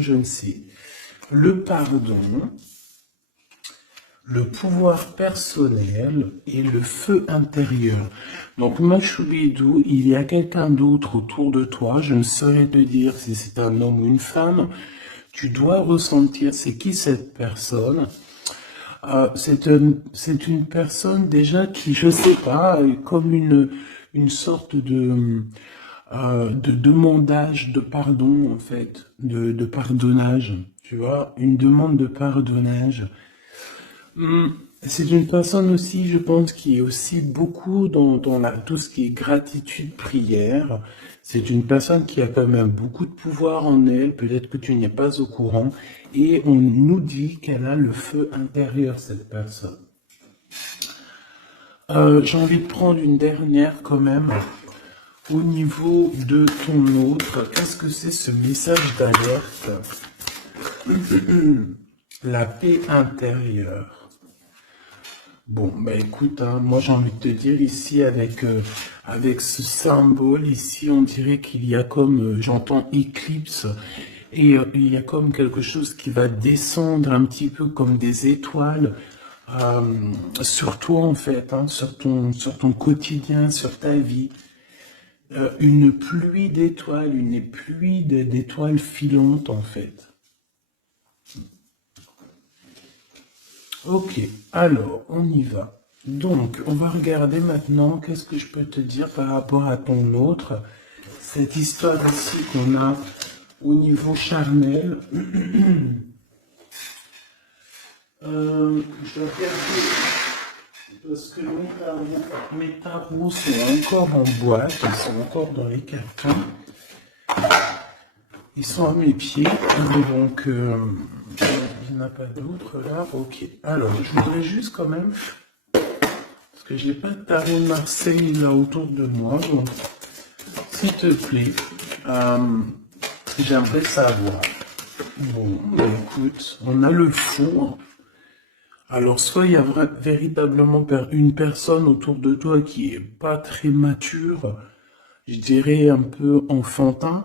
je ne sais. Le pardon, le pouvoir personnel et le feu intérieur. Donc, Machoubidou, il y a quelqu'un d'autre autour de toi. Je ne saurais te dire si c'est un homme ou une femme. Tu dois ressentir c'est qui cette personne. C'est une personne déjà qui, je sais pas, est comme une sorte de demandage de pardon, en fait, de pardonnage, tu vois, une demande de pardonnage. C'est une personne aussi, je pense, qui est aussi beaucoup dans tout ce qui est gratitude, prière. C'est une personne qui a quand même beaucoup de pouvoir en elle, peut-être que tu n'es pas au courant, et on nous dit qu'elle a le feu intérieur, cette personne. J'ai envie de prendre une dernière quand même. Au niveau de ton autre, qu'est-ce que c'est ce message d'alerte? La paix intérieure. Bon, bah écoute, hein, moi j'ai envie de te dire ici avec ce symbole ici, on dirait qu'il y a comme, j'entends éclipse, et il y a comme quelque chose qui va descendre un petit peu comme des étoiles sur toi en fait, hein, sur ton quotidien, sur ta vie. Une pluie d'étoiles, une pluie d'étoiles filantes en fait. Ok, alors on y va. Donc, on va regarder maintenant qu'est-ce que je peux te dire par rapport à ton autre. Cette histoire ici qu'on a au niveau charnel. Je vais regarder parce que mes tarots sont encore en boîte, ils sont encore dans les cartons. Ils sont à mes pieds, donc il n'y en a pas d'autres là. Ok, alors je voudrais juste quand même, parce que je n'ai pas de tarot de Marseille là autour de moi, donc s'il te plaît, j'aimerais savoir. Bon, bah, écoute, on a le four. Alors soit il y a véritablement une personne autour de toi qui est pas très mature, je dirais un peu enfantin,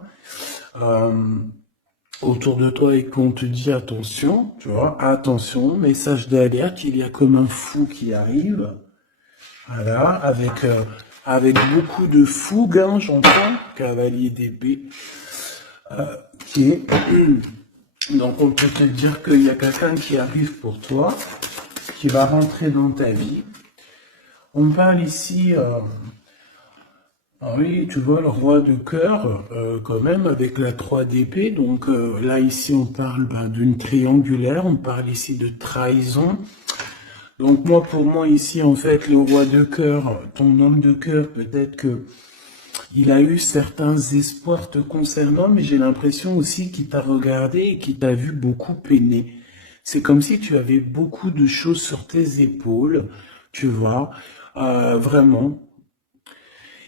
autour de toi et qu'on te dit attention, tu vois, attention, message d'alerte, il y a comme un fou qui arrive, voilà, avec beaucoup de fougue, hein, j'entends, cavalier d'épée, qui est, donc on peut te dire qu'il y a quelqu'un qui arrive pour toi, qui va rentrer dans ta vie. On parle ici, ah oui, tu vois, le roi de cœur, quand même, avec la 3 d'épée. Donc là, ici, on parle d'une triangulaire, on parle ici de trahison. Donc moi, pour moi, ici, en fait, le roi de cœur, ton homme de cœur, peut-être que il a eu certains espoirs te concernant, mais j'ai l'impression aussi qu'il t'a regardé et qu'il t'a vu beaucoup peiner. C'est comme si tu avais beaucoup de choses sur tes épaules, tu vois, vraiment.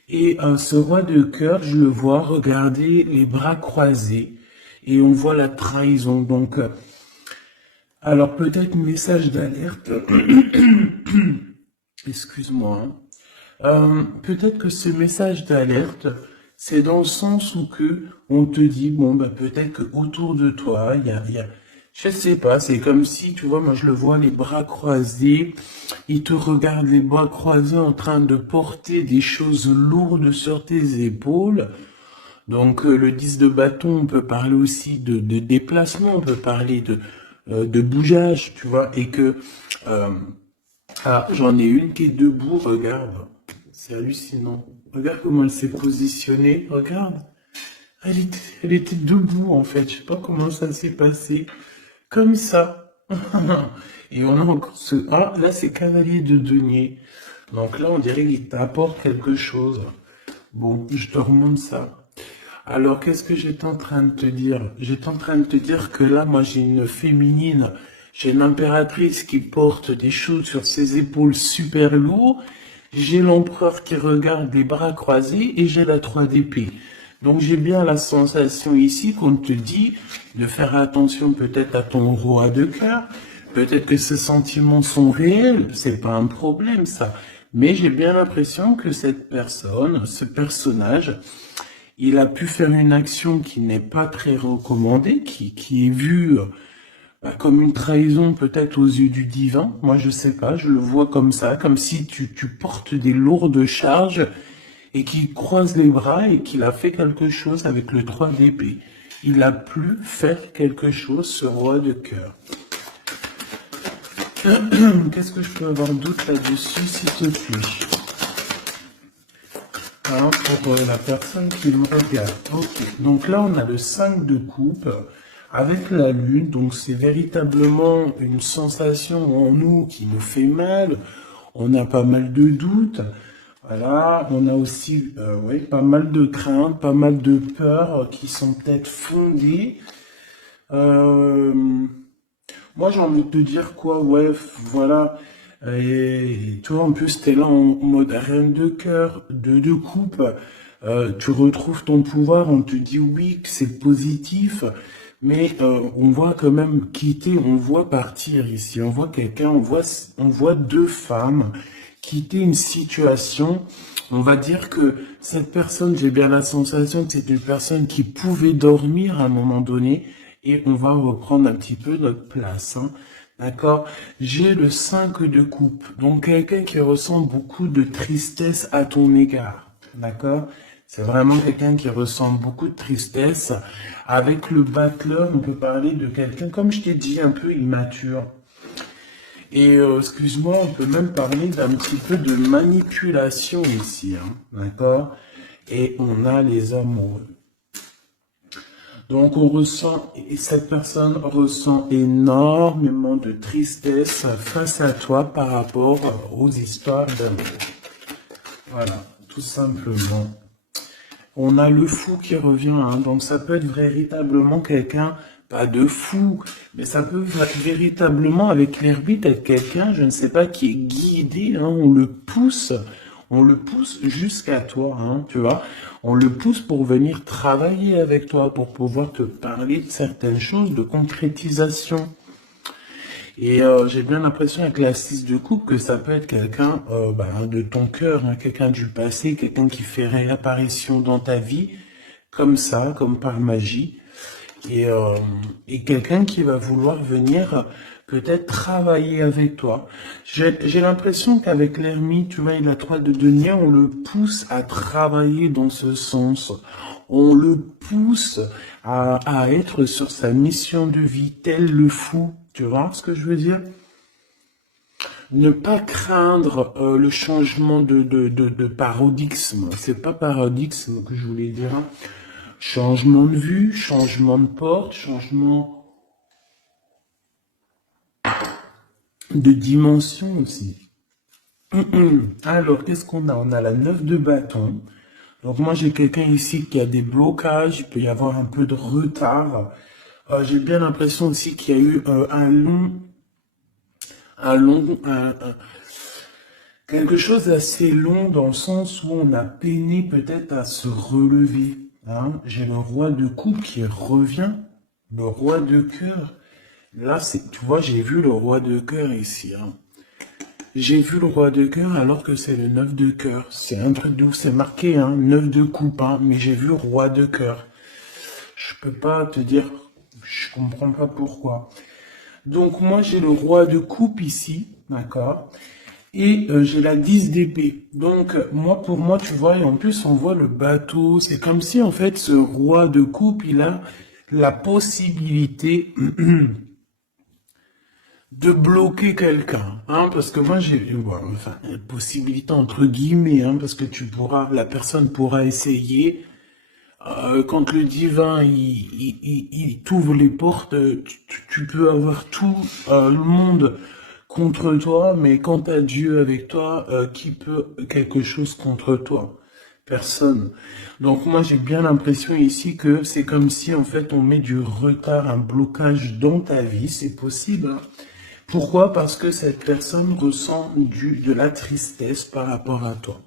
Et ce roi de cœur, je le vois regarder les bras croisés et on voit la trahison. Donc, alors peut-être message d'alerte. Excuse-moi. Hein. Peut-être que ce message d'alerte, c'est dans le sens où que on te dit bon bah peut-être que autour de toi, il y a je sais pas, c'est comme si, tu vois, moi je le vois les bras croisés, il te regarde les bras croisés en train de porter des choses lourdes sur tes épaules. Donc le 10 de bâton, on peut parler aussi de déplacement, on peut parler de bougeage, tu vois, et que j'en ai une qui est debout, regarde, c'est hallucinant. Regarde comment elle s'est positionnée, regarde. Elle était debout en fait, je sais pas comment ça s'est passé. Comme ça. Et on a encore ce... Ah, là c'est cavalier de denier. Donc là on dirait qu'il t'apporte quelque chose. Bon, je te remonte ça. Alors qu'est-ce que j'étais en train de te dire? J'étais en train de te dire que là moi j'ai une féminine, j'ai l'impératrice qui porte des choses sur ses épaules super lourds. J'ai l'empereur qui regarde les bras croisés et j'ai la 3 d'épée. Donc j'ai bien la sensation ici qu'on te dit de faire attention peut-être à ton roi de cœur. Peut-être que ces sentiments sont réels, c'est pas un problème ça. Mais j'ai bien l'impression que cette personne, ce personnage, il a pu faire une action qui n'est pas très recommandée, qui est vue comme une trahison peut-être aux yeux du divin. Moi, je sais pas, je le vois comme ça, comme si tu portes des lourdes charges et qu'il croise les bras et qu'il a fait quelque chose avec le 3 d'épée. Il a pu faire quelque chose, ce roi de cœur. Qu'est-ce que je peux avoir doute là-dessus, s'il te plaît? Alors, pour la personne qui me regarde. Ok, donc là, on a le 5 de coupe avec la lune. Donc, c'est véritablement une sensation en nous qui nous fait mal. On a pas mal de doutes. Voilà, on a aussi oui, pas mal de craintes, pas mal de peurs qui sont peut-être fondées. Moi, j'ai envie de te dire quoi, ouais, voilà. Et toi, en plus, t'es là en mode reine de cœur, de coupe. Tu retrouves ton pouvoir, on te dit oui, que c'est positif. Mais on voit quand même quitter, on voit partir ici. On voit quelqu'un, on voit deux femmes quitter une situation. On va dire que cette personne, j'ai bien la sensation que c'est une personne qui pouvait dormir à un moment donné. Et on va reprendre un petit peu notre place, hein. D'accord? J'ai le 5 de coupe. Donc, quelqu'un qui ressent beaucoup de tristesse à ton égard. D'accord? C'est vraiment quelqu'un qui ressent beaucoup de tristesse. Avec le battleur, on peut parler de quelqu'un, comme je t'ai dit, un peu immature. Et, excuse-moi, on peut même parler d'un petit peu de manipulation ici, hein. D'accord? Et on a les amoureux. Donc on ressent, et cette personne ressent énormément de tristesse face à toi par rapport aux histoires d'amour. Voilà, tout simplement. On a le fou qui revient, hein, donc ça peut être véritablement quelqu'un, pas de fou, mais ça peut véritablement avec l'hermite être quelqu'un, je ne sais pas, qui est guidé, hein, on le pousse jusqu'à toi, hein, tu vois. On le pousse pour venir travailler avec toi, pour pouvoir te parler de certaines choses, de concrétisation. Et j'ai bien l'impression avec la 6 de coupe que ça peut être quelqu'un de ton cœur, hein, quelqu'un du passé, quelqu'un qui fait réapparition dans ta vie, comme ça, comme par magie. Et quelqu'un qui va vouloir venir peut-être travailler avec toi. J'ai l'impression qu'avec l'ermite, tu vois, il a 3 de denier, on le pousse à travailler dans ce sens. On le pousse à être sur sa mission de vie, tel le fou. Tu vois ce que je veux dire? Ne pas craindre le changement de paradigme. C'est pas paradigme que je voulais dire, hein. Changement de vue, changement de porte, changement de dimension aussi. Alors, qu'est-ce qu'on a? On a la 9 de bâton. Donc moi, j'ai quelqu'un ici qui a des blocages, il peut y avoir un peu de retard. J'ai bien l'impression aussi qu'il y a eu quelque chose d'assez long dans le sens où on a peiné peut-être à se relever, hein. J'ai le roi de coupe qui revient, le roi de cœur. Là, tu vois, j'ai vu le roi de cœur ici, hein. J'ai vu le roi de cœur alors que c'est le 9 de cœur. C'est un truc d'où c'est marqué, hein, 9 de coupe, hein, mais j'ai vu roi de cœur. Je peux pas te dire, je comprends pas pourquoi. Donc moi j'ai le roi de coupe ici, d'accord, et j'ai la 10 d'épée. Donc moi pour moi tu vois, et en plus on voit le bateau, c'est comme si en fait ce roi de coupe il a la possibilité de bloquer quelqu'un, hein, parce que moi j'ai, enfin, possibilité entre guillemets, hein, parce que la personne pourra essayer, quand le divin il t'ouvre les portes, tu peux avoir tout le monde contre toi, mais quand t'as Dieu avec toi, qui peut quelque chose contre toi? Personne. Donc moi j'ai bien l'impression ici que c'est comme si en fait on met du retard, un blocage dans ta vie, c'est possible, hein. Pourquoi? Parce que cette personne ressent de la tristesse par rapport à toi.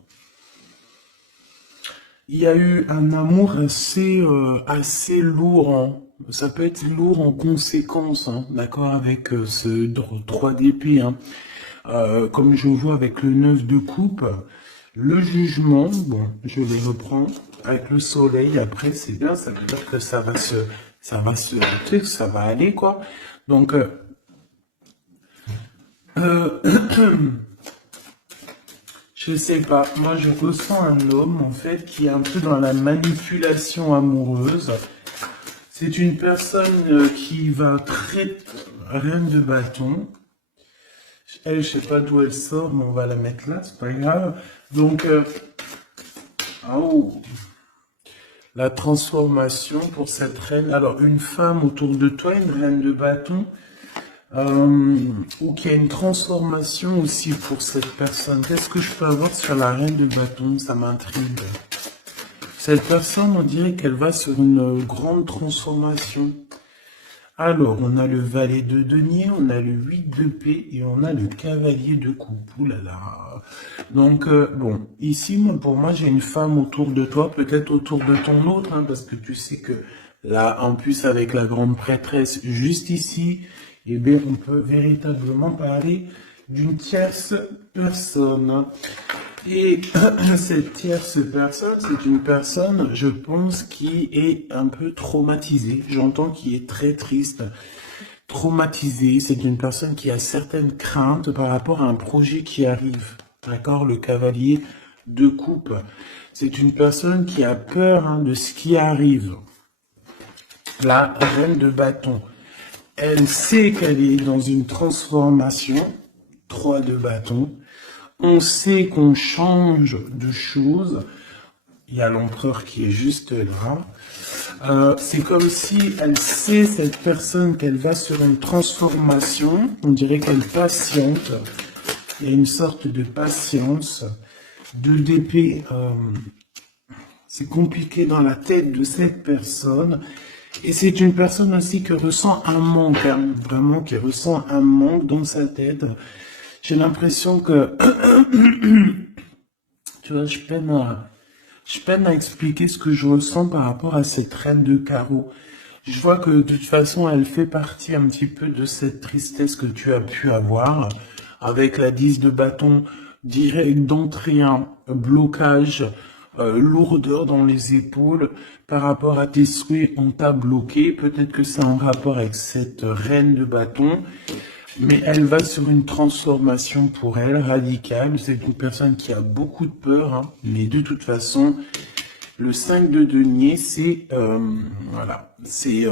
Il y a eu un amour assez lourd, hein. Ça peut être lourd en conséquence, hein, d'accord, avec ce 3 d'épée, hein. Comme je vois avec le 9 de coupe, Le jugement, bon, je les reprends avec le soleil. Après, c'est bien, ça veut dire que tu sais, ça va aller, quoi. Donc, euh, je sais pas. Moi, je ressens un homme, en fait, qui est un peu dans la manipulation amoureuse. C'est une personne qui va très... Reine de bâton. Elle, je sais pas d'où elle sort, mais on va la mettre là, c'est pas grave. Donc, oh, la transformation pour cette reine. Alors, une femme autour de toi, une reine de bâton, ou qu'il y a une transformation aussi pour cette personne. Qu'est-ce que je peux avoir sur la reine de bâton? Ça m'intrigue. Cette personne, on dirait qu'elle va sur une grande transformation. Alors, on a le valet de denier, on a le 8 de paix et on a le cavalier de coupe. Ouh là là. Donc, bon, ici, moi, pour moi, j'ai une femme autour de toi, peut-être autour de ton autre, hein, parce que tu sais que là, en plus, avec la grande prêtresse juste ici, eh bien, on peut véritablement parler d'une tierce personne. Et cette tierce personne, c'est une personne, je pense, qui est un peu traumatisée. J'entends qu'il est très triste, traumatisée. C'est une personne qui a certaines craintes par rapport à un projet qui arrive. D'accord? Le cavalier de coupe. C'est une personne qui a peur, hein, de ce qui arrive. La reine de bâton. Elle sait qu'elle est dans une transformation. 3 de bâton. On sait qu'on change de choses. Il y a l'empereur qui est juste là. C'est comme si elle sait, cette personne, qu'elle va sur une transformation. On dirait qu'elle patiente. Il y a une sorte de patience. 2 d'épée. C'est compliqué dans la tête de cette personne. Et c'est une personne aussi qui ressent un manque, hein, vraiment qui ressent un manque dans sa tête. J'ai l'impression que, tu vois, je peine à expliquer ce que je ressens par rapport à cette reine de carreau. Je vois que de toute façon, elle fait partie un petit peu de cette tristesse que tu as pu avoir, avec la 10 de bâton, direct d'entrée, un blocage, lourdeur dans les épaules, par rapport à tes souhaits, on t'a bloqué. Peut-être que c'est en rapport avec cette reine de bâton. Mais elle va sur une transformation pour elle, radicale. C'est une personne qui a beaucoup de peur, hein. Mais de toute façon, le 5 de denier, c'est... voilà, c'est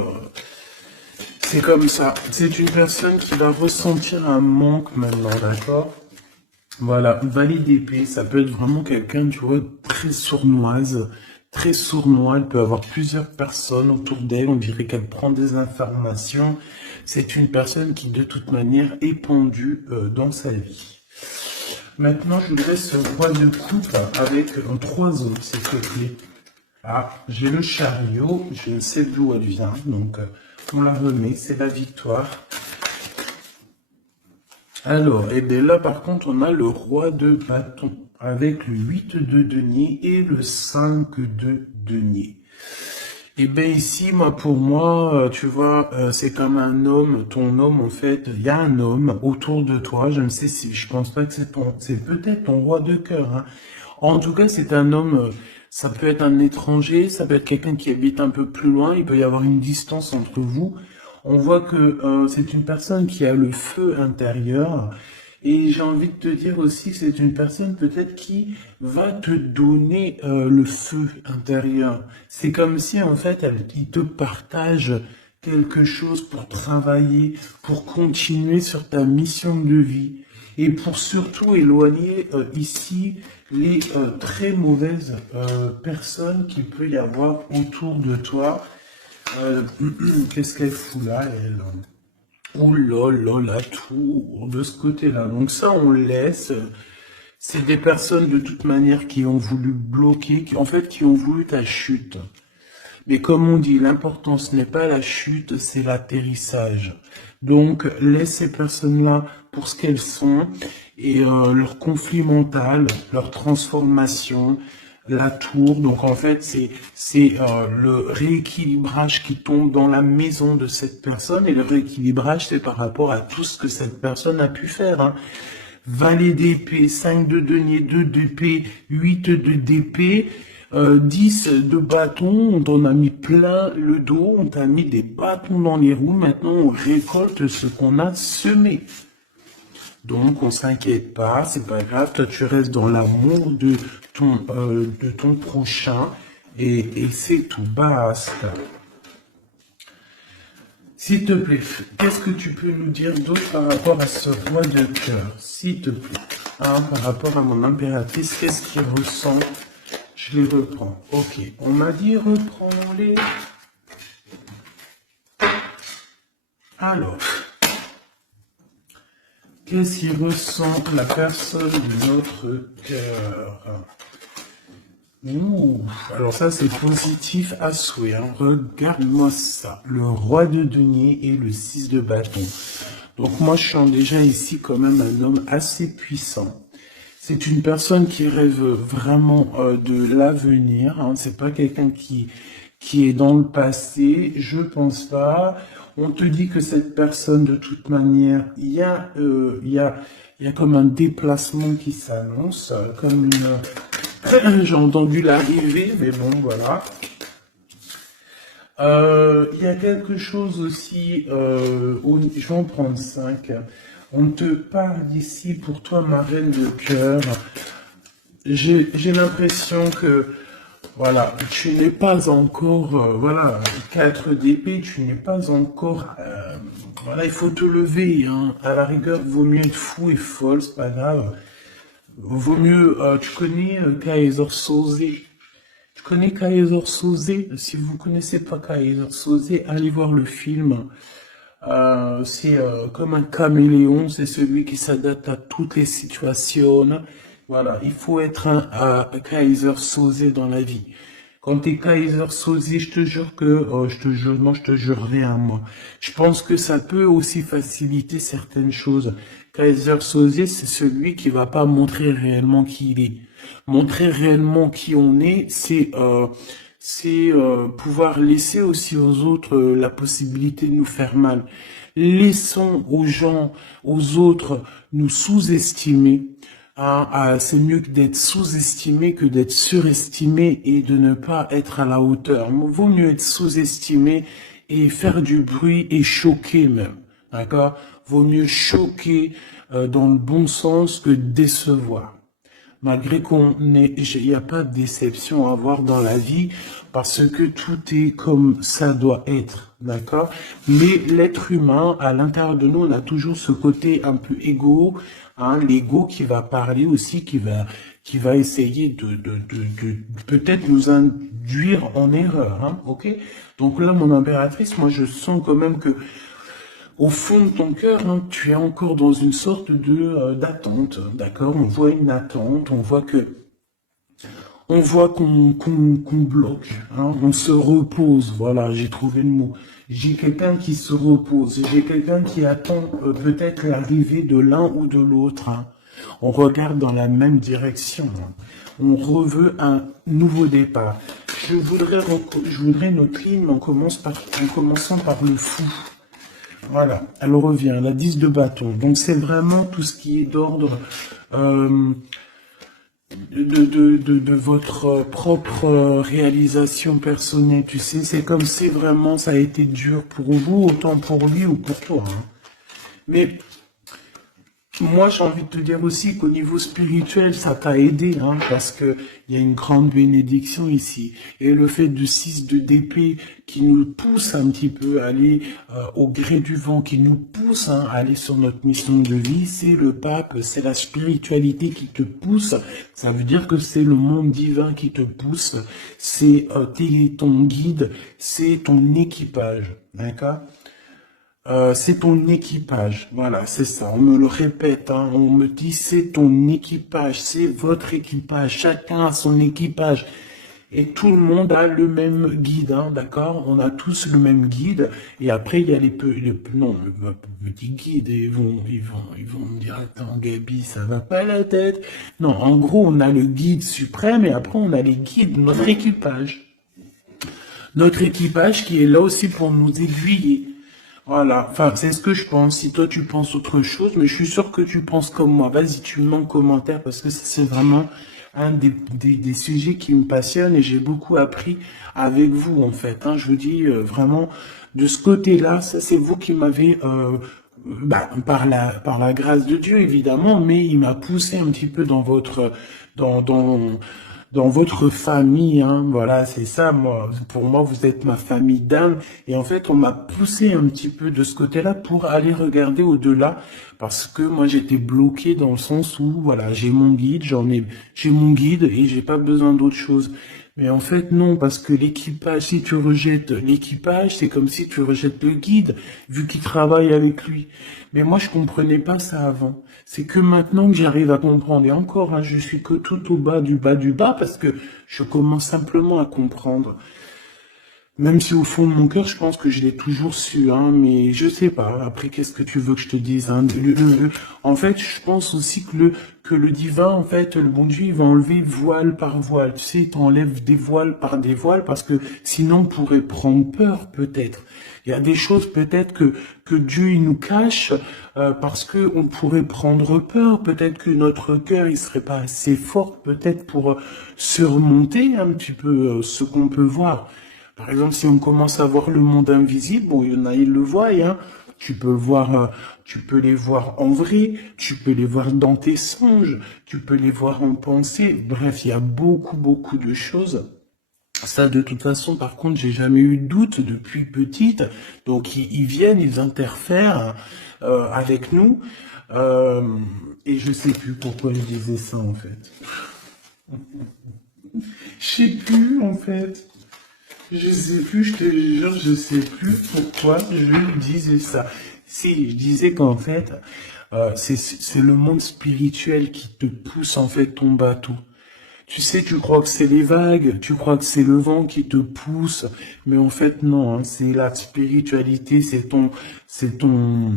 comme ça. C'est une personne qui va ressentir un manque maintenant, d'accord? Voilà, valet d'épée, ça peut être vraiment quelqu'un, tu vois, très sournoise, très sournois. Elle peut avoir plusieurs personnes autour d'elle. On dirait qu'elle prend des informations. C'est une personne qui, de toute manière, est pendue dans sa vie. Maintenant, je voudrais ce roi de coupe avec 3 os, s'il te plaît. Ah, j'ai le chariot, je ne sais d'où elle vient, donc on la remet, c'est la victoire. Alors, et bien là, par contre, on a le roi de bâton, avec le 8 de denier et le 5 de denier. Et bien ici, pour moi, tu vois, c'est comme un homme, ton homme, en fait, il y a un homme autour de toi, je ne sais si, je pense pas que c'est peut-être ton roi de cœur, hein. En tout cas, c'est un homme, ça peut être un étranger, ça peut être quelqu'un qui habite un peu plus loin, il peut y avoir une distance entre vous. On voit que c'est une personne qui a le feu intérieur. Et j'ai envie de te dire aussi, c'est une personne peut-être qui va te donner le feu intérieur. C'est comme si en fait, il te partage quelque chose pour travailler, pour continuer sur ta mission de vie. Et pour surtout éloigner ici les très mauvaises personnes qu'il peut y avoir autour de toi. Qu'est-ce qu'elle fout là, elle? Ouh là là, la tour de ce côté-là. Donc ça, on le laisse. C'est des personnes de toute manière qui ont voulu bloquer, qui ont voulu ta chute. Mais comme on dit, l'important ce n'est pas la chute, c'est l'atterrissage. Donc laisse ces personnes-là pour ce qu'elles sont et leur conflit mental, leur transformation, la tour. Donc en fait, c'est le rééquilibrage qui tombe dans la maison de cette personne, et le rééquilibrage, c'est par rapport à tout ce que cette personne a pu faire, hein. valet d'épée, 5 de denier, 2 d'épée, 8 de d'épée, 10 de bâtons, on t'en a mis plein le dos, on t'a mis des bâtons dans les roues, maintenant on récolte ce qu'on a semé. Donc on s'inquiète pas, c'est pas grave, toi tu restes dans l'amour de ton prochain et c'est tout, basta. S'il te plaît, qu'est-ce que tu peux nous dire d'autre par rapport à ce roi de cœur, s'il te plaît, hein, par rapport à mon impératrice, qu'est-ce qu'il ressent? Je les reprends. Ok, on m'a dit reprends-les. Alors, qu'est-ce qu'il ressent la personne de notre cœur? Ouh, alors ça c'est positif à souhait. Hein. Regarde-moi ça. Le roi de denier et le 6 de bâton. Donc moi je sens déjà ici quand même un homme assez puissant. C'est une personne qui rêve vraiment de l'avenir. Hein. C'est pas quelqu'un qui est dans le passé. Je pense pas. On te dit que cette personne, de toute manière, il y a comme un déplacement qui s'annonce, comme une. J'ai entendu l'arrivée, mais bon, voilà. Il y a quelque chose aussi. Je vais en prendre 5. On te parle ici pour toi, ma reine de cœur. J'ai l'impression que, voilà, tu n'es pas encore, voilà, 4 d'épée, tu n'es pas encore, voilà, il faut te lever, hein. À la rigueur, vaut mieux être fou et folle, c'est pas grave. Vaut mieux, tu connais Kaiser Soze. Tu connais Kaiser Soze? Si vous connaissez pas Kaiser Soze, allez voir le film. C'est comme un caméléon, c'est celui qui s'adapte à toutes les situations. Voilà, il faut être un Kaiser Soze dans la vie. Quand t'es Kaiser Soze, je te jure que, je te jure, non, je te jure rien, moi. Je pense que ça peut aussi faciliter certaines choses. Kaiser Soze, c'est celui qui va pas montrer réellement qui il est. Montrer réellement qui on est, c'est pouvoir laisser aussi aux autres la possibilité de nous faire mal. Laissons aux gens, aux autres, nous sous-estimer. Hein, c'est mieux que d'être sous-estimé que d'être surestimé et de ne pas être à la hauteur. Vaut mieux être sous-estimé et faire du bruit et choquer même. D'accord? Vaut mieux choquer dans le bon sens que décevoir. Malgré il n'y a pas de déception à avoir dans la vie, parce que tout est comme ça doit être, d'accord? Mais l'être humain, à l'intérieur de nous, on a toujours ce côté un peu égo, hein, l'ego qui va parler aussi, qui va essayer de peut-être nous induire en erreur, hein, ok? Donc là, mon impératrice, moi je sens quand même que au fond de ton cœur, hein, tu es encore dans une sorte de d'attente, d'accord? On voit une attente, on voit qu'on bloque, hein, on se repose. Voilà, j'ai trouvé le mot. J'ai quelqu'un qui se repose, j'ai quelqu'un qui attend peut-être l'arrivée de l'un ou de l'autre. Hein. On regarde dans la même direction. Hein. On reveut un nouveau départ. Je voudrais notre ligne en commençant par le fou. Voilà, elle revient, la 10 de bâton. Donc c'est vraiment tout ce qui est d'ordre de votre propre réalisation personnelle. Tu sais, c'est comme si vraiment ça a été dur pour vous, autant pour lui ou pour toi. Hein. Mais moi, j'ai envie de te dire aussi qu'au niveau spirituel, ça t'a aidé, hein, parce que il y a une grande bénédiction ici. Et le fait de 6 d'épée qui nous pousse un petit peu à aller au gré du vent, qui nous pousse à aller sur notre mission de vie, c'est le pape, c'est la spiritualité qui te pousse. Ça veut dire que c'est le monde divin qui te pousse, c'est ton guide, c'est ton équipage, d'accord? C'est ton équipage, voilà, c'est ça, on me le répète, hein, on me dit c'est ton équipage, c'est votre équipage, chacun a son équipage, et tout le monde a le même guide, hein, d'accord? On a tous le même guide, et après il y a les petits guides, et ils vont me dire, attends Gabi, ça va pas la tête. Non, en gros, on a le guide suprême, et après on a les guides de notre équipage. Notre équipage qui est là aussi pour nous aiguiller. Voilà, enfin, c'est ce que je pense. Si toi tu penses autre chose, mais je suis sûr que tu penses comme moi. Vas-y, tu me mets en commentaire parce que ça, c'est vraiment un des sujets qui me passionne et j'ai beaucoup appris avec vous, en fait. Hein. Je vous dis vraiment, de ce côté-là, ça c'est vous qui m'avez, par la grâce de Dieu, évidemment, mais il m'a poussé un petit peu dans votre, dans, dans, dans votre famille, hein, voilà, c'est ça, moi, pour moi, vous êtes ma famille d'âme, et en fait, on m'a poussé un petit peu de ce côté-là pour aller regarder au-delà, parce que moi, j'étais bloqué dans le sens où, voilà, j'ai mon guide, j'ai mon guide, et j'ai pas besoin d'autre chose. Mais en fait, non, parce que l'équipage, si tu rejettes l'équipage, c'est comme si tu rejettes le guide, vu qu'il travaille avec lui. Mais moi, je comprenais pas ça avant. C'est que maintenant que j'arrive à comprendre, et encore, hein, je suis que tout au bas du bas du bas, parce que je commence simplement à comprendre. Même si au fond de mon cœur, je pense que je l'ai toujours su, hein, mais je sais pas. Après, qu'est-ce que tu veux que je te dise, hein? En fait, je pense aussi que le divin, en fait, le bon Dieu, il va enlever voile par voile. Tu sais, il t'enlève des voiles par des voiles parce que sinon, on pourrait prendre peur, peut-être. Il y a des choses, peut-être, que Dieu, il nous cache, parce que on pourrait prendre peur. Peut-être que notre cœur, il serait pas assez fort, peut-être, pour surmonter un petit peu ce qu'on peut voir. Par exemple, si on commence à voir le monde invisible, bon, il y en a, ils le voient, hein. Tu peux voir, tu peux les voir en vrai, tu peux les voir dans tes songes, tu peux les voir en pensée. Bref, il y a beaucoup de choses. Ça, de toute façon, par contre, j'ai jamais eu de doute depuis petite. Donc, ils viennent, ils interfèrent avec nous. Euh, et je sais plus pourquoi je disais ça, en fait. Je sais plus, en fait. Je sais plus, je te jure, je sais plus pourquoi je disais ça. Si, je disais qu'en fait, c'est le monde spirituel qui te pousse en fait ton bateau. Tu sais, tu crois que c'est les vagues, tu crois que c'est le vent qui te pousse, mais en fait non, hein, c'est la spiritualité, c'est ton, c'est ton,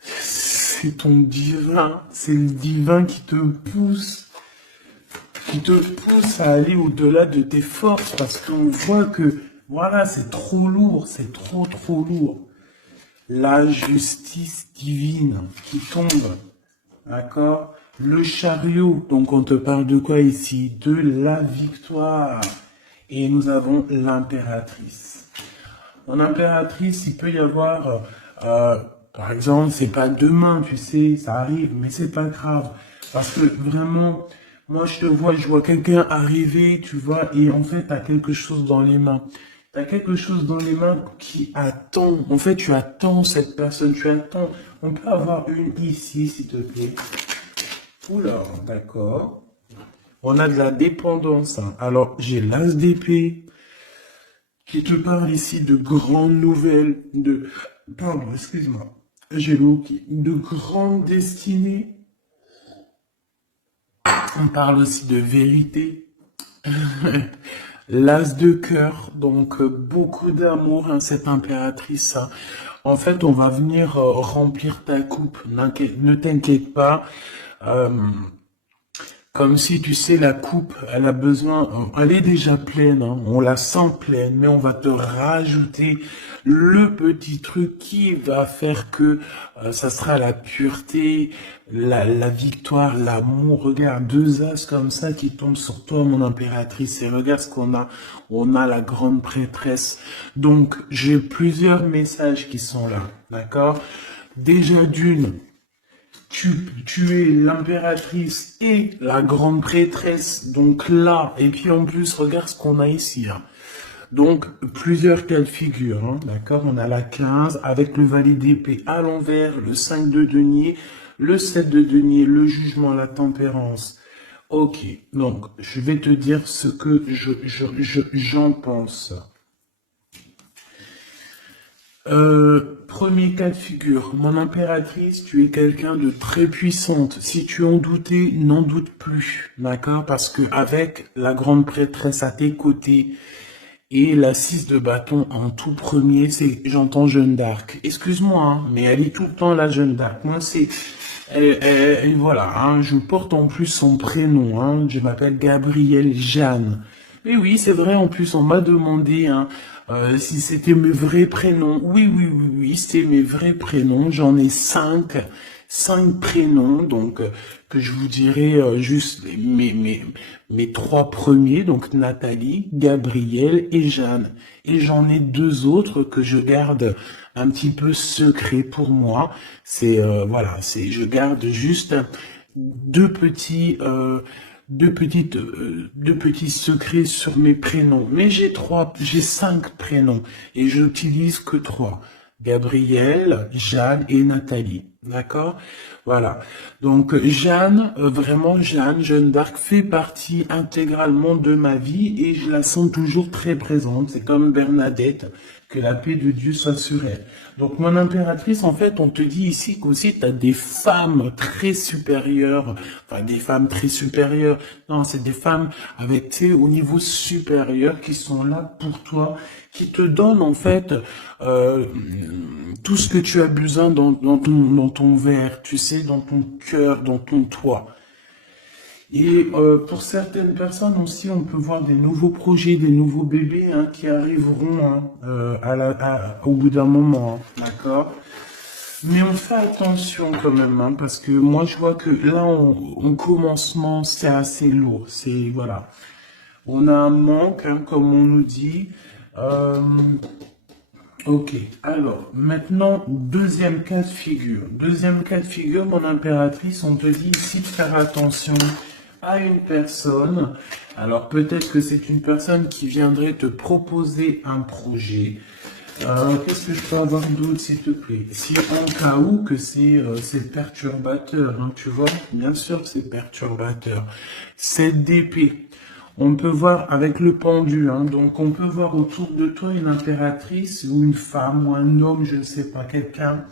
c'est ton divin, c'est le divin qui te pousse à aller au-delà de tes forces parce qu'on voit que, voilà, c'est trop lourd, c'est trop lourd. La justice divine qui tombe, d'accord? Le chariot, donc on te parle de quoi ici? De la victoire. Et nous avons l'impératrice. En impératrice, il peut y avoir, par exemple, c'est pas demain, tu sais, ça arrive, mais c'est pas grave. Parce que vraiment, moi je vois quelqu'un arriver, tu vois, et en fait, t'as quelque chose dans les mains. T'as quelque chose dans les mains qui attend. En fait, tu attends cette personne, tu attends. On peut avoir une ici, s'il te plaît. Oula, d'accord. On a de la dépendance, hein. Alors, j'ai l'as d'épée qui te parle ici de grandes nouvelles, pardon, excuse-moi, j'ai l'outil, de grandes destinées. On parle aussi de vérité. L'as de cœur, donc beaucoup d'amour, hein, cette impératrice, hein. En fait, on va venir remplir ta coupe. Ne t'inquiète pas. Euh, Comme si, tu sais, la coupe, elle a besoin, elle est déjà pleine, hein, on la sent pleine, mais on va te rajouter le petit truc qui va faire que ça sera la pureté, la victoire, l'amour. Regarde, deux as comme ça qui tombent sur toi, mon impératrice, et regarde ce qu'on a. On a la grande prêtresse. Donc, j'ai plusieurs messages qui sont là, d'accord? Déjà d'une, tu es l'impératrice et la grande prêtresse, donc là, et puis en plus, regarde ce qu'on a ici, hein. Donc, plusieurs cas de figure, hein, d'accord? On a la 15 avec le valet d'épée à l'envers, le 5 de denier, le 7 de denier, le jugement, la tempérance. Ok, donc, je vais te dire ce que j'en pense. Premier cas de figure, mon impératrice, tu es quelqu'un de très puissante. Si tu en doutais, n'en doute plus, d'accord? Parce que avec la grande prêtresse à tes côtés et la 6 de bâton en tout premier, j'entends Jeanne d'Arc. Excuse-moi, hein, mais elle est tout le temps la Jeanne d'Arc. Moi, voilà, hein, je porte en plus son prénom, hein, je m'appelle Gabrielle Jeanne. Mais oui, c'est vrai, en plus, on m'a demandé, hein, Si c'était mes vrais prénoms, oui, oui, oui, oui, c'est mes vrais prénoms. J'en ai cinq prénoms, donc que je vous dirai juste mes trois premiers, donc Nathalie, Gabriel et Jeanne. Et j'en ai deux autres que je garde un petit peu secret pour moi. C'est voilà, je garde juste deux petits deux petits secrets sur mes prénoms. Mais j'ai cinq prénoms et j'utilise que trois. Gabrielle, Jeanne et Nathalie. D'accord? Voilà. Donc Jeanne, vraiment Jeanne d'Arc fait partie intégralement de ma vie et je la sens toujours très présente. C'est comme Bernadette, que la paix de Dieu soit sur elle. Donc mon impératrice, en fait, on te dit ici qu'aussi tu as des femmes très supérieures, enfin des femmes très supérieures. Non, c'est des femmes avec, tu sais, au niveau supérieur qui sont là pour toi, qui te donnent en fait tout ce que tu as besoin dans ton verre, tu sais, dans ton cœur, dans ton toit. Et pour certaines personnes aussi, on peut voir des nouveaux projets, des nouveaux bébés hein, qui arriveront hein, au bout d'un moment, hein, d'accord? Mais on fait attention quand même, hein, parce que moi je vois que là, en commencement, c'est assez lourd. C'est voilà, on a un manque, hein, comme on nous dit. Euh, Ok, alors maintenant, deuxième cas de figure. Deuxième cas de figure, mon impératrice, on te dit ici de faire attention à une personne. Alors peut-être que c'est une personne qui viendrait te proposer un projet. Qu'est-ce que je peux avoir d'autre, s'il te plaît? Si en cas où que c'est perturbateur, hein, tu vois, bien sûr que c'est perturbateur. Cette d'épée. On peut voir avec le pendu, hein, donc on peut voir autour de toi une impératrice ou une femme ou un homme, je ne sais pas, quelqu'un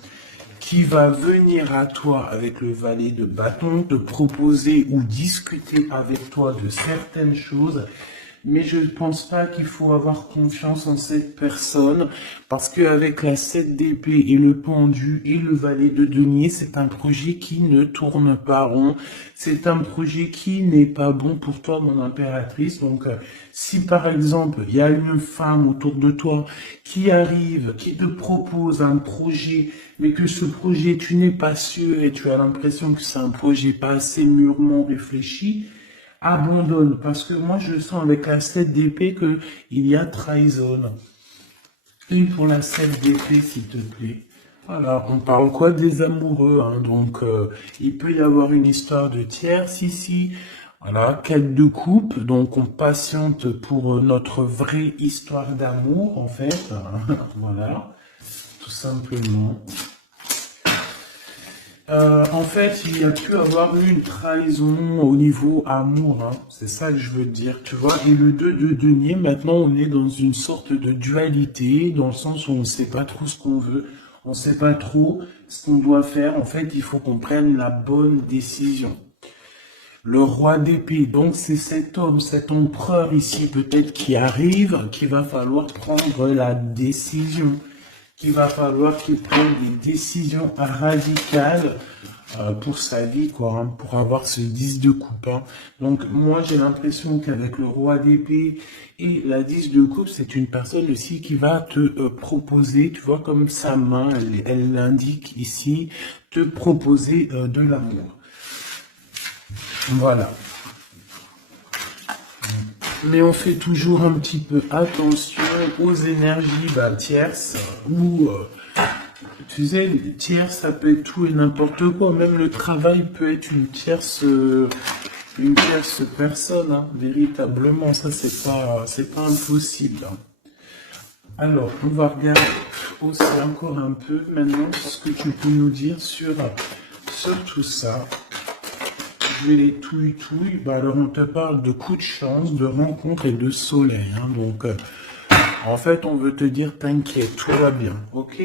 qui va venir à toi avec le valet de bâton, te proposer ou discuter avec toi de certaines choses. Mais je ne pense pas qu'il faut avoir confiance en cette personne parce qu'avec la 7 d'épée et le pendu et le valet de denier, c'est un projet qui ne tourne pas rond. C'est un projet qui n'est pas bon pour toi, mon impératrice. Donc, si par exemple, il y a une femme autour de toi qui arrive, qui te propose un projet, mais que ce projet, tu n'es pas sûr et tu as l'impression que c'est un projet pas assez mûrement réfléchi, abandonne, parce que moi je sens avec la 7 d'épée que il y a trahison. Une pour la 7 d'épée, s'il te plaît. Voilà, on parle quoi des amoureux, hein, donc il peut y avoir une histoire de tierce ici. Voilà, quête de coupe, donc on patiente pour notre vraie histoire d'amour, en fait. Voilà, tout simplement. En fait, il y a pu avoir eu une trahison au niveau amour, hein. C'est ça que je veux dire, tu vois. Et le 2 de denier, maintenant, on est dans une sorte de dualité, dans le sens où on ne sait pas trop ce qu'on veut, on ne sait pas trop ce qu'on doit faire. En fait, il faut qu'on prenne la bonne décision. Le roi d'épée, donc c'est cet homme, cet empereur ici, peut-être qui arrive, qu'il va falloir prendre la décision. Qu'il va falloir qu'il prenne des décisions radicales pour sa vie, quoi, hein, pour avoir ce 10 de coupe. Hein. Donc moi j'ai l'impression qu'avec le roi d'épée et la 10 de coupe, c'est une personne aussi qui va te proposer, tu vois, comme sa main, elle l'indique ici, te proposer de l'amour. Voilà. Mais on fait toujours un petit peu attention aux énergies tierces ou tu sais, tierces ça peut être tout et n'importe quoi. Même le travail peut être une tierce personne, hein, véritablement. Ça c'est pas impossible. Hein. Alors on va regarder aussi encore un peu maintenant ce que tu peux nous dire sur tout ça. Les touilles, alors on te parle de coups de chance, de rencontres et de soleil. Hein, donc, en fait, on veut te dire, t'inquiète, tout va bien, ok?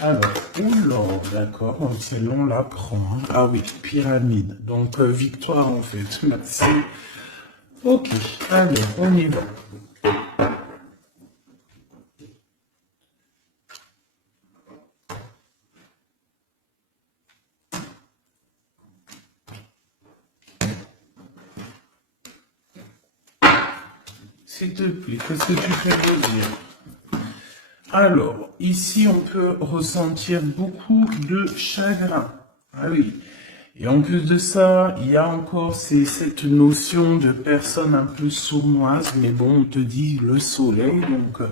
Alors, oula, d'accord, donc c'est long, là, prend. Hein. Ah oui, pyramide. Donc, victoire, en fait, merci. Ok, allez, on y va. S'il te plaît, qu'est-ce que tu fais de dire? Alors, ici, on peut ressentir beaucoup de chagrin. Ah oui. Et en plus de ça, il y a encore cette notion de personne un peu sournoise, mais bon, on te dit le soleil, donc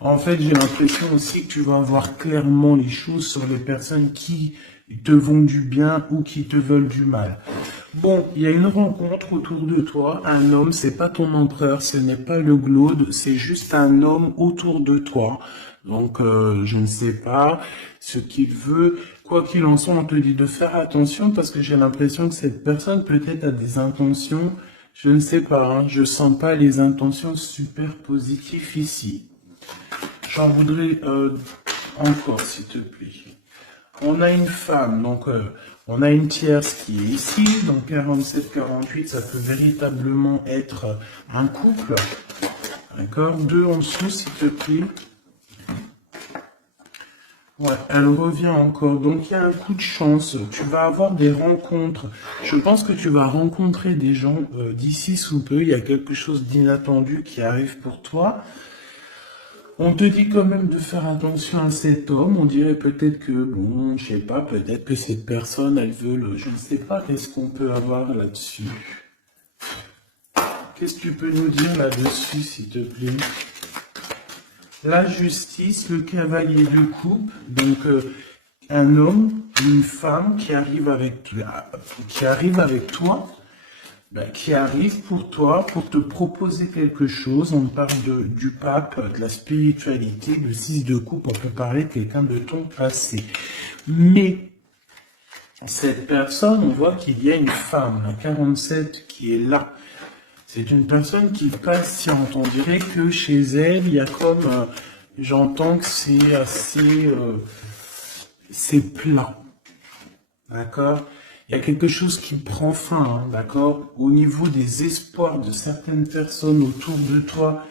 en fait, j'ai l'impression aussi que tu vas voir clairement les choses sur les personnes qui te vont du bien ou qui te veulent du mal. Bon, il y a une rencontre autour de toi, un homme, c'est pas ton empereur, ce n'est pas le glaude, c'est juste un homme autour de toi. Donc, je ne sais pas ce qu'il veut. Quoi qu'il en soit, on te dit de faire attention parce que j'ai l'impression que cette personne peut-être a des intentions, je ne sais pas, hein, je sens pas les intentions super positives ici. J'en voudrais encore, s'il te plaît. On a une femme, donc on a une tierce qui est ici, donc 47-48, ça peut véritablement être un couple. D'accord, 2 en dessous, s'il te plaît. Ouais, elle revient encore. Donc, il y a un coup de chance. Tu vas avoir des rencontres. Je pense que tu vas rencontrer des gens d'ici sous peu. Il y a quelque chose d'inattendu qui arrive pour toi. On te dit quand même de faire attention à cet homme. On dirait peut-être que, bon, je sais pas, peut-être que cette personne, elle veut le... Je ne sais pas qu'est-ce qu'on peut avoir là-dessus. Qu'est-ce que tu peux nous dire là-dessus, s'il te plaît? La justice, le cavalier de coupe, donc un homme, une femme qui arrive avec toi, qui arrive pour toi, pour te proposer quelque chose. On parle du pape, de la spiritualité, le 6 de coupe, on peut parler de quelqu'un de ton passé. Mais cette personne, on voit qu'il y a une femme, la 47, qui est là. C'est une personne qui patiente. On dirait que chez elle, il y a comme... j'entends que c'est assez... c'est plat. D'accord? Il y a quelque chose qui prend fin, hein, d'accord? Au niveau des espoirs de certaines personnes autour de toi,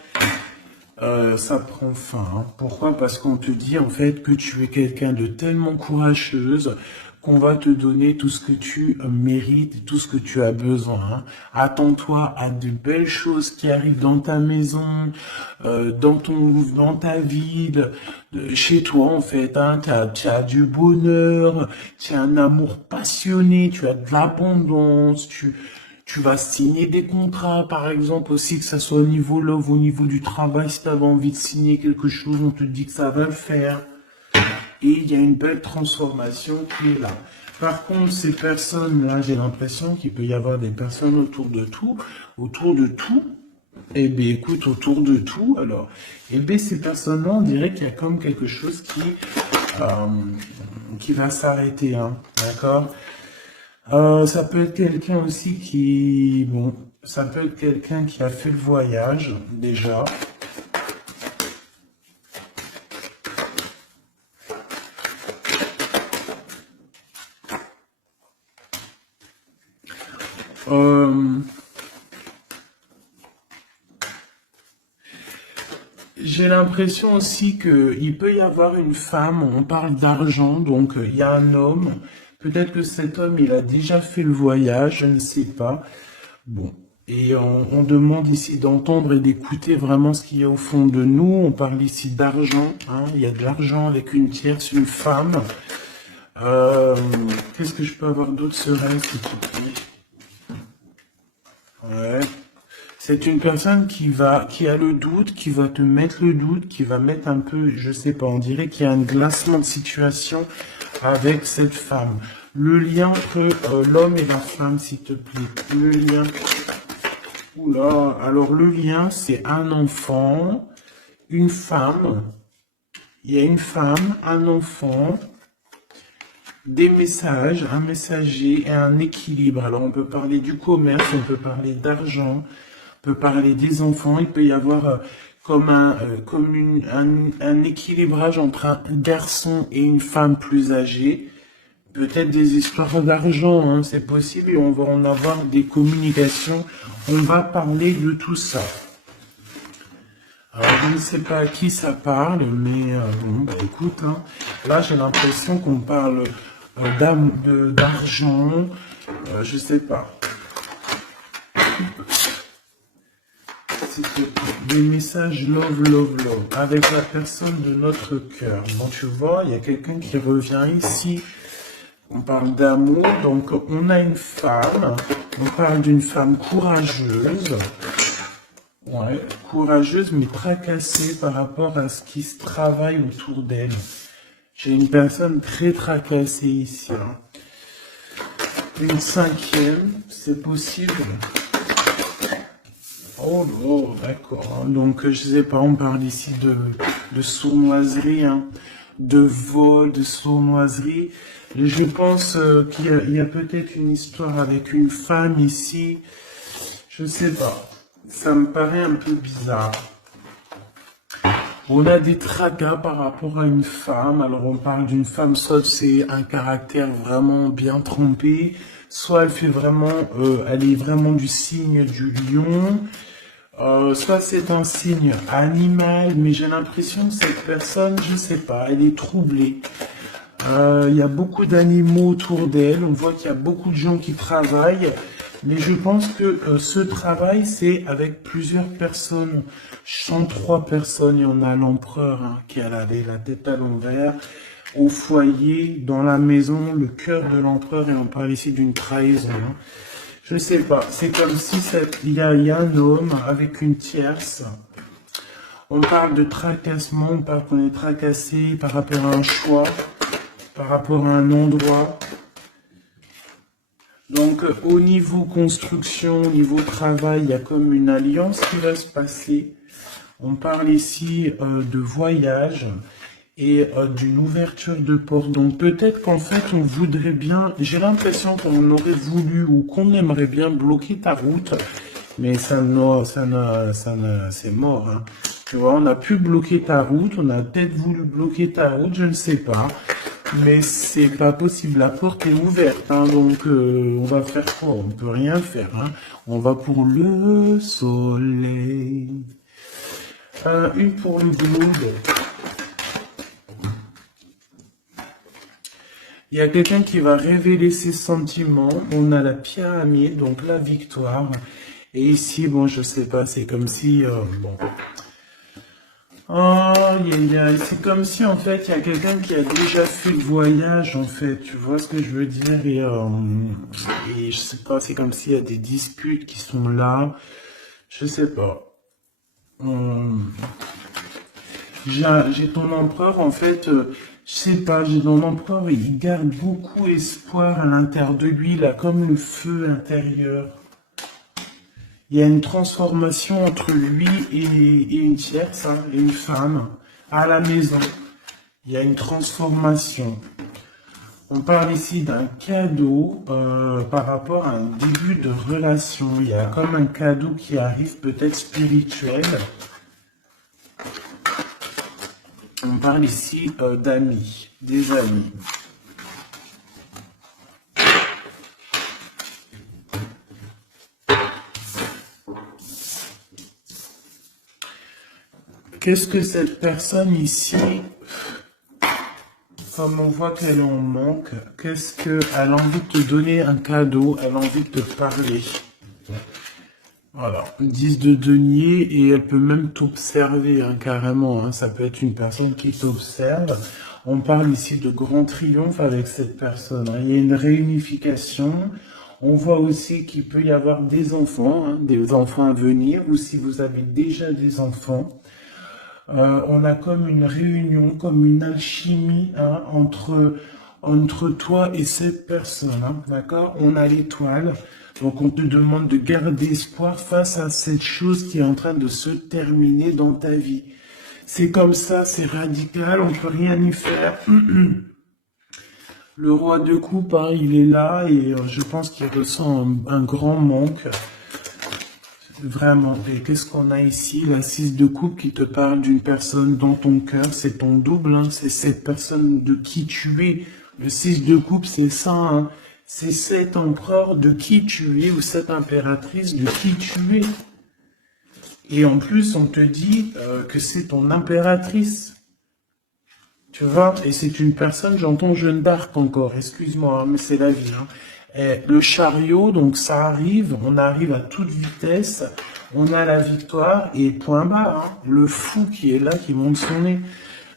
ça prend fin. Hein. Pourquoi? Parce qu'on te dit en fait que tu es quelqu'un de tellement courageuse qu'on va te donner tout ce que tu mérites, tout ce que tu as besoin. Hein. Attends-toi à de belles choses qui arrivent dans ta maison, dans ta ville, chez toi en fait. Hein. Tu as du bonheur, tu as un amour passionné, tu as de l'abondance, tu vas signer des contrats, par exemple, aussi, que ça soit au niveau love, au niveau du travail. Si tu avais envie de signer quelque chose, on te dit que ça va le faire. Et il y a une belle transformation qui est là. Par contre, ces personnes-là, j'ai l'impression qu'il peut y avoir des personnes autour de tout. Eh bien, écoute, autour de tout, alors, eh bien, ces personnes-là, on dirait qu'il y a comme quelque chose qui va s'arrêter, hein, d'accord? Ça peut être quelqu'un aussi ça peut être quelqu'un qui a fait le voyage, déjà. J'ai l'impression aussi qu'il peut y avoir une femme, on parle d'argent, donc il y a un homme, peut-être que cet homme, il a déjà fait le voyage, je ne sais pas. Bon, et on demande ici d'entendre et d'écouter vraiment ce qu'il y a au fond de nous. On parle ici d'argent, hein, il y a de l'argent avec une tierce, une femme. Qu'est-ce que je peux avoir d'autre serein, s'il te plaît? Ouais. C'est une personne qui a le doute, qui va te mettre le doute, qui va mettre un peu, je sais pas, on dirait qu'il y a un glacement de situation avec cette femme. Le lien entre l'homme et la femme, s'il te plaît. Le lien. Oula, alors le lien, c'est un enfant, une femme. Il y a une femme, un enfant, des messages, un messager et un équilibre. Alors on peut parler du commerce, on peut parler d'argent, on peut parler des enfants. Il peut y avoir comme un équilibrage entre un garçon et une femme plus âgée. Peut-être des histoires d'argent, hein, c'est possible, et on va en avoir des communications. On va parler de tout ça. Alors, je ne sais pas à qui ça parle, mais bon, bah écoute, hein, là j'ai l'impression qu'on parle d'argent, je sais pas. s'il te plaît. Des messages love, love, love. Avec la personne de notre cœur. Bon, tu vois, il y a quelqu'un qui revient ici. On parle d'amour, donc on a une femme. On parle d'une femme courageuse. Ouais, courageuse mais tracassée par rapport à ce qui se travaille autour d'elle. J'ai une personne très tracassée ici. Hein. Une cinquième, c'est possible. Oh, oh d'accord. Donc, je sais pas, on parle ici de sournoiserie, hein, de vol, de sournoiserie. Je pense qu'il y a peut-être une histoire avec une femme ici. Je sais pas. Ça me paraît un peu bizarre. On a des tracas par rapport à une femme. Alors on parle d'une femme, soit c'est un caractère vraiment bien trempé, soit elle fait vraiment, elle est vraiment du signe du lion, soit c'est un signe animal, mais j'ai l'impression que cette personne, je sais pas, elle est troublée. Il y a beaucoup d'animaux autour d'elle, on voit qu'il y a beaucoup de gens qui travaillent, mais je pense que ce travail, c'est avec plusieurs personnes. Je sens 3 personnes, il y en a l'empereur hein, qui a la tête à l'envers, au foyer, dans la maison, le cœur de l'empereur, et on parle ici d'une trahison. Hein. Je sais pas, c'est comme si il y a un homme avec une tierce. On parle de tracassement, on parle qu'on est tracassé par rapport à un choix, par rapport à un endroit. Donc, au niveau construction, au niveau travail, il y a comme une alliance qui va se passer. On parle ici de voyage et d'une ouverture de porte. Donc, peut-être qu'en fait, on voudrait bien, j'ai l'impression qu'on aurait voulu ou qu'on aimerait bien bloquer ta route, mais c'est mort. Hein. Tu vois, on a pu bloquer ta route, on a peut-être voulu bloquer ta route, je ne sais pas. Mais c'est pas possible, la porte est ouverte, hein, donc on va faire quoi? On peut rien faire, hein. On va pour le soleil. Une pour le globe. Il y a quelqu'un qui va révéler ses sentiments. On a la pyramide, donc la victoire. Et ici, bon, je sais pas, c'est comme si, bon. Oh, c'est comme si en fait il y a quelqu'un qui a déjà fait le voyage en fait, tu vois ce que je veux dire et je sais pas, c'est comme s'il y a des disputes qui sont là, je sais pas. J'ai ton empereur en fait, je sais pas, j'ai ton empereur, il garde beaucoup espoir à l'intérieur de lui, là comme le feu intérieur. Il y a une transformation entre lui et une tierce, hein, et une femme, à la maison. Il y a une transformation. On parle ici d'un cadeau par rapport à un début de relation. Il y a comme un cadeau qui arrive, peut-être spirituel. On parle ici d'amis, des amis. Qu'est-ce que cette personne ici, comme on voit qu'elle en manque, qu'est-ce qu'elle a envie de te donner un cadeau, elle a envie de te parler. Voilà, 10 de denier et elle peut même t'observer hein, carrément, hein. Ça peut être une personne qui t'observe. On parle ici de grand triomphe avec cette personne, hein. Il y a une réunification. On voit aussi qu'il peut y avoir des enfants à venir ou si vous avez déjà des enfants. On a comme une réunion, comme une alchimie hein, entre toi et cette personne, hein, d'accord? On a l'étoile, donc on te demande de garder espoir face à cette chose qui est en train de se terminer dans ta vie. C'est comme ça, c'est radical, on peut rien y faire. Le roi de coupe, hein, il est là et je pense qu'il ressent un grand manque. Vraiment. Et qu'est-ce qu'on a ici? La 6 de coupe qui te parle d'une personne dans ton cœur. C'est ton double, hein. C'est cette personne de qui tu es. Le 6 de coupe, c'est ça, hein. C'est cet empereur de qui tu es ou cette impératrice de qui tu es. Et en plus, on te dit que c'est ton impératrice. Tu vois? Et c'est une personne, j'entends Jeanne d'Arc encore, excuse-moi, hein, mais c'est la vie, hein. Et le chariot, donc ça arrive, on arrive à toute vitesse, on a la victoire et point barre, hein. Le fou qui est là, qui monte son nez.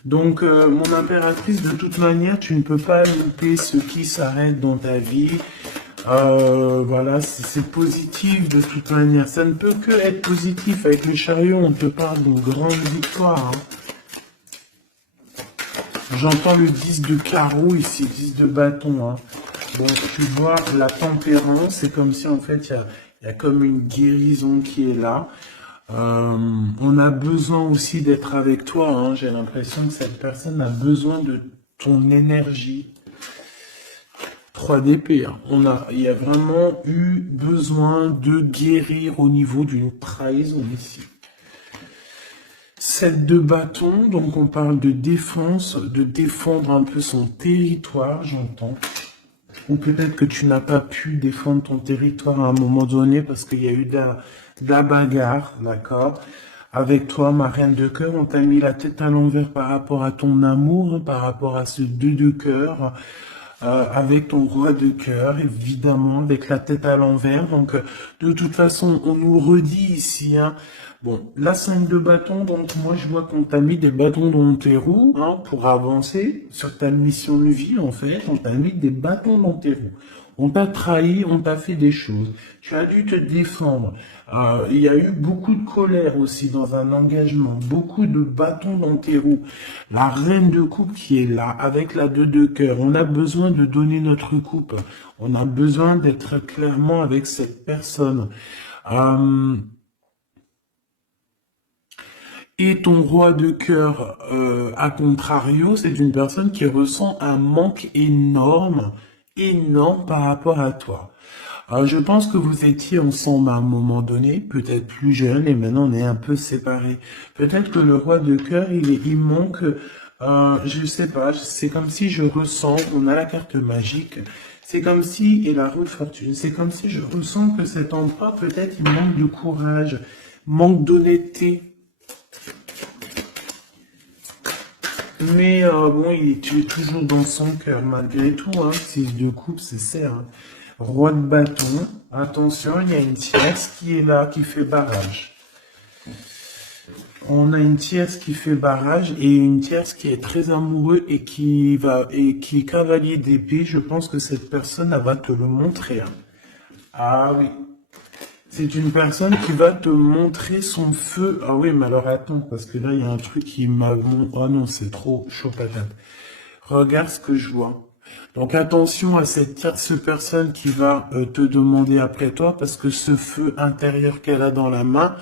Donc, mon impératrice, de toute manière, tu ne peux pas louper ce qui s'arrête dans ta vie. Voilà, c'est positif de toute manière. Ça ne peut que être positif. Avec le chariot, on te parle d'une grande victoire, hein. J'entends le 10 de carreau ici, 10 de bâton, hein. Donc, tu vois, la tempérance, c'est comme si, en fait, il y a comme une guérison qui est là. On a besoin aussi d'être avec toi, hein. J'ai l'impression que cette personne a besoin de ton énergie. 3 d'épée, hein. Il y a vraiment eu besoin de guérir au niveau d'une trahison ici. 7 de bâton, donc on parle de défense, de défendre un peu son territoire, j'entends. Ou peut-être que tu n'as pas pu défendre ton territoire à un moment donné parce qu'il y a eu de la bagarre, d'accord? Avec toi, ma reine de cœur, on t'a mis la tête à l'envers par rapport à ton amour, hein, par rapport à ce 2 de cœur, avec ton roi de cœur, évidemment, avec la tête à l'envers. Donc, de toute façon, on nous redit ici, hein. Bon, la 5 de bâton, donc moi je vois qu'on t'a mis des bâtons dans tes roues, hein, pour avancer sur ta mission de vie, en fait. On t'a mis des bâtons dans tes roues. On t'a trahi, on t'a fait des choses. Tu as dû te défendre. Il y a eu beaucoup de colère aussi dans un engagement. Beaucoup de bâtons dans tes roues. La reine de coupe qui est là, avec la 2 de cœur. On a besoin de donner notre coupe. On a besoin d'être clairement avec cette personne. Et ton roi de cœur, à contrario, c'est une personne qui ressent un manque énorme par rapport à toi. Je pense que vous étiez ensemble à un moment donné, peut-être plus jeune, et maintenant on est un peu séparés. Peut-être que le roi de cœur, il manque, je sais pas, c'est comme si je ressens, on a la carte magique, c'est comme si, et la roue de fortune, c'est comme si je ressens que cet empereur, peut-être, il manque de courage, manque d'honnêteté. Mais bon, tu es toujours dans son cœur, malgré tout, hein. 6 de coupe, c'est ça, hein. Roi de bâton, attention, il y a une tierce qui est là, qui fait barrage. On a une tierce qui fait barrage et une tierce qui est très amoureux et qui est cavalier d'épée. Je pense que cette personne, elle va te le montrer, hein. Ah oui. C'est une personne qui va te montrer son feu. Ah oui, mais alors attends, parce que là, il y a un truc qui m'a... Oh non, c'est trop chaud patate. Regarde ce que je vois. Donc attention à cette tierce personne qui va te demander après toi, parce que ce feu intérieur qu'elle a dans la main,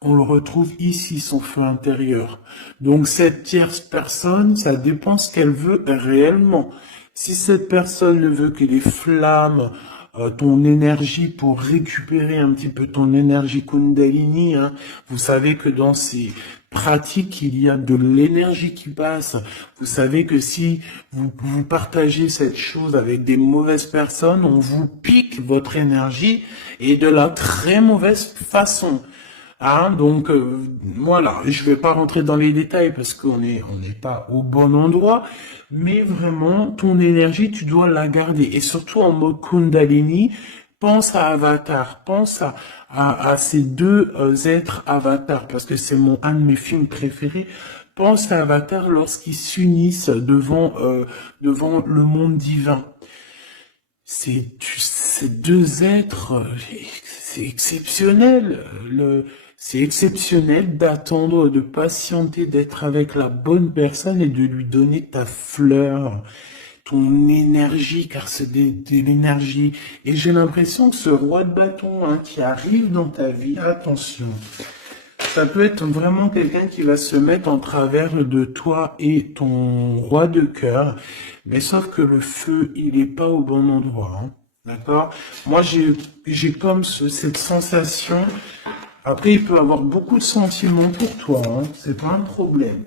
on le retrouve ici, son feu intérieur. Donc cette tierce personne, ça dépend ce qu'elle veut réellement. Si cette personne ne veut que les flammes, ton énergie pour récupérer un petit peu ton énergie Kundalini, hein. Vous savez que dans ces pratiques, il y a de l'énergie qui passe. Vous savez que si vous partagez cette chose avec des mauvaises personnes, on vous pique votre énergie et de la très mauvaise façon. Hein, donc voilà, je vais pas rentrer dans les détails parce qu'on n'est pas au bon endroit, mais vraiment ton énergie tu dois la garder et surtout en mode Kundalini. Pense à Avatar, pense à ces deux êtres Avatar parce que c'est un de mes films préférés. Pense à Avatar lorsqu'ils s'unissent devant le monde divin. Ces deux êtres, c'est exceptionnel. C'est exceptionnel d'attendre, de patienter, d'être avec la bonne personne et de lui donner ta fleur, ton énergie, car c'est de l'énergie. Et j'ai l'impression que ce roi de bâton, hein, qui arrive dans ta vie, attention, ça peut être vraiment quelqu'un qui va se mettre en travers de toi et ton roi de cœur, mais sauf que le feu, il est pas au bon endroit, hein. D'accord? Moi, j'ai comme cette sensation. Après, il peut avoir beaucoup de sentiments pour toi, hein. C'est pas un problème.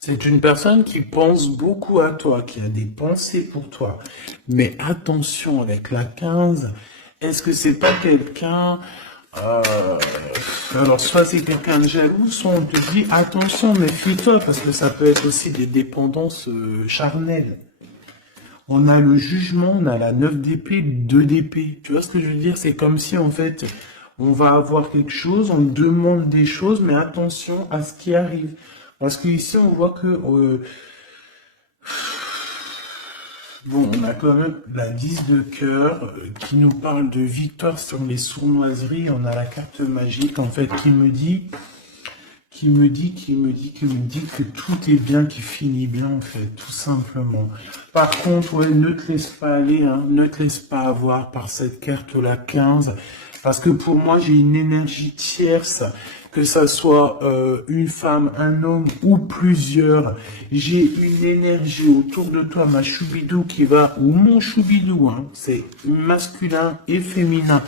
C'est une personne qui pense beaucoup à toi, qui a des pensées pour toi. Mais attention avec la 15, est-ce que c'est pas quelqu'un... alors, soit c'est quelqu'un de jaloux, soit on te dit, attention, méfie-toi, parce que ça peut être aussi des dépendances charnelles. On a le jugement, on a la 9 d'épée, 2 d'épée. Tu vois ce que je veux dire? C'est comme si, en fait, on va avoir quelque chose, on demande des choses, mais attention à ce qui arrive. Parce que ici, on voit que... bon, on a quand même la 10 de cœur qui nous parle de victoire sur les sournoiseries. On a la carte magique, en fait, qui me dit que tout est bien, qui finit bien, en fait, tout simplement. Par contre, ouais, ne te laisse pas aller, hein, ne te laisse pas avoir par cette carte-là 15, parce que pour moi, j'ai une énergie tierce, que ça soit une femme, un homme ou plusieurs. J'ai une énergie autour de toi, ma choubidou qui va, ou mon choubidou, hein, c'est masculin et féminin.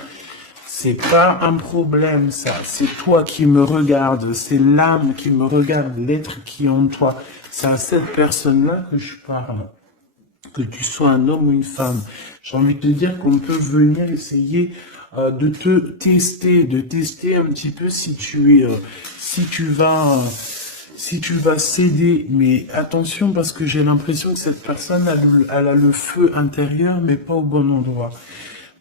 C'est pas un problème, ça. C'est toi qui me regardes. C'est l'âme qui me regarde, l'être qui est en toi. C'est à cette personne-là que je parle. Que tu sois un homme ou une femme. J'ai envie de te dire qu'on peut venir essayer de te tester, de tester un petit peu si tu vas céder. Mais attention, parce que j'ai l'impression que cette personne, elle a le feu intérieur, mais pas au bon endroit.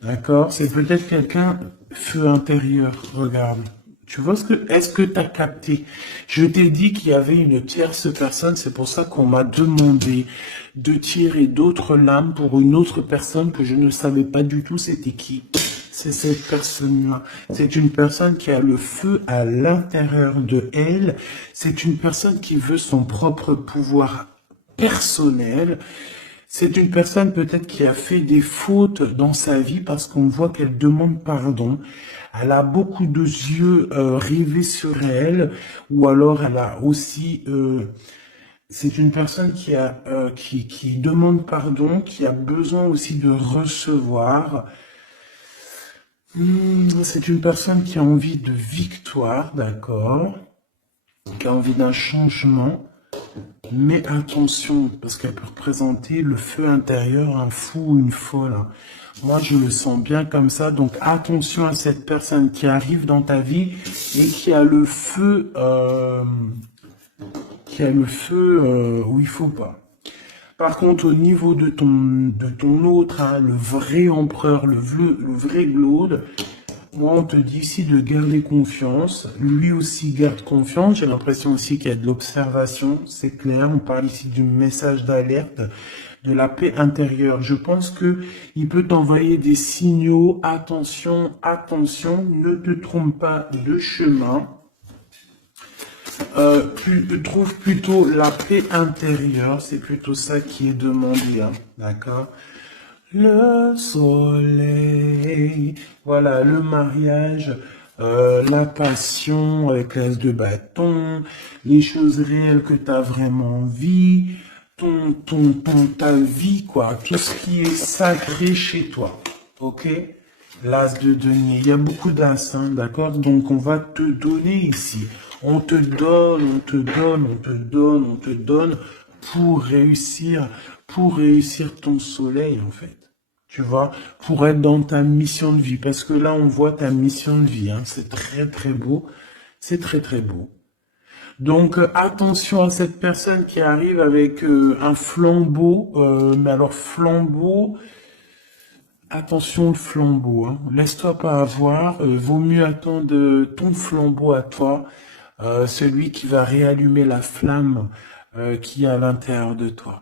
D'accord? C'est peut-être quelqu'un, feu intérieur, regarde. Tu vois est-ce que t'as capté? Je t'ai dit qu'il y avait une tierce personne, c'est pour ça qu'on m'a demandé de tirer d'autres lames pour une autre personne que je ne savais pas du tout c'était qui. C'est cette personne-là. C'est une personne qui a le feu à l'intérieur de elle. C'est une personne qui veut son propre pouvoir personnel. C'est une personne peut-être qui a fait des fautes dans sa vie parce qu'on voit qu'elle demande pardon. Elle a beaucoup de yeux rivés sur elle, ou alors elle a aussi... c'est une personne qui demande pardon, qui a besoin aussi de recevoir. C'est une personne qui a envie de victoire, d'accord, qui a envie d'un changement. Mais attention, parce qu'elle peut représenter le feu intérieur, un fou ou une folle. Moi, je le sens bien comme ça. Donc, attention à cette personne qui arrive dans ta vie et qui a le feu, où il faut pas. Par contre, au niveau de ton autre, hein, le vrai empereur, le vrai Glaude, moi, on te dit ici de garder confiance. Lui aussi garde confiance. J'ai l'impression aussi qu'il y a de l'observation. C'est clair. On parle ici du message d'alerte, de la paix intérieure. Je pense que il peut t'envoyer des signaux. Attention, attention. Ne te trompe pas de chemin. Trouve plutôt la paix intérieure. C'est plutôt ça qui est demandé. Hein. D'accord? Le soleil, voilà, le mariage, la passion avec l'as de bâton, les choses réelles que tu as vraiment envie, ta vie, quoi, tout ce qui est sacré chez toi, ok? L'as de denier, il y a beaucoup d'as, hein, d'accord? Donc on va te donner ici, on te donne pour réussir ton soleil, en fait. Tu vois, pour être dans ta mission de vie. Parce que là, on voit ta mission de vie. Hein. C'est très, très beau. C'est très, très beau. Donc, attention à cette personne qui arrive avec un flambeau. Mais alors, flambeau... Attention, le flambeau. Hein. Laisse-toi pas avoir. Vaut mieux attendre ton flambeau à toi. Celui qui va réallumer la flamme qui est à l'intérieur de toi.